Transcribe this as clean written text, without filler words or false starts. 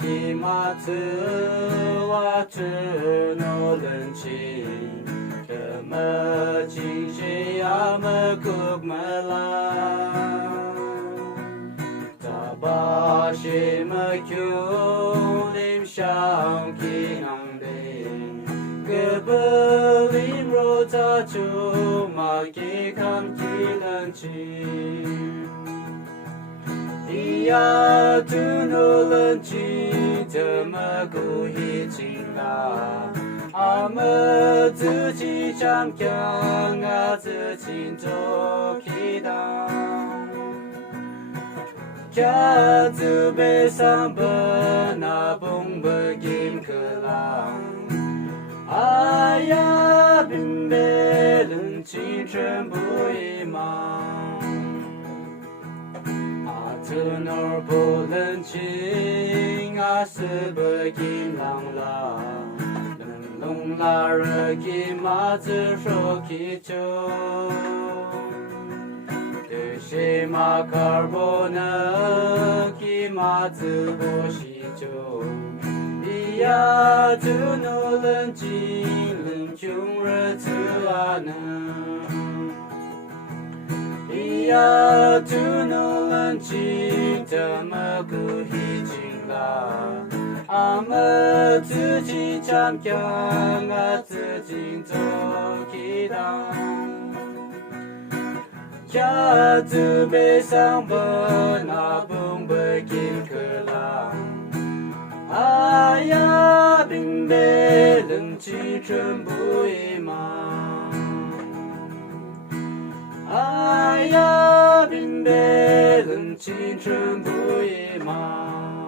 给马子哇只诺人情，这么清晰呀么苦么啦，咋把些么久临上给昂的，个不临若咋就嘛给看给人情。呀，突诺冷静，怎么故意进啦？阿么自己强强啊，自己做祈祷。家自悲伤不那崩不金克郎。哎呀，并没冷静全部遗忘。这哪儿不冷静啊？是不金郎啦，冷龙啦热金马子说起就，这些马卡尔不能给马子不喜就，咿呀，这哪冷静冷穷日子啊能。呀，突诺冷静，怎么故意进啦？阿么自己强强啊，自己做祈祷。家自悲伤不那崩不金克啦。哎呀，并没冷静全部遗忘。哎呀，并没冷静全部遗忘。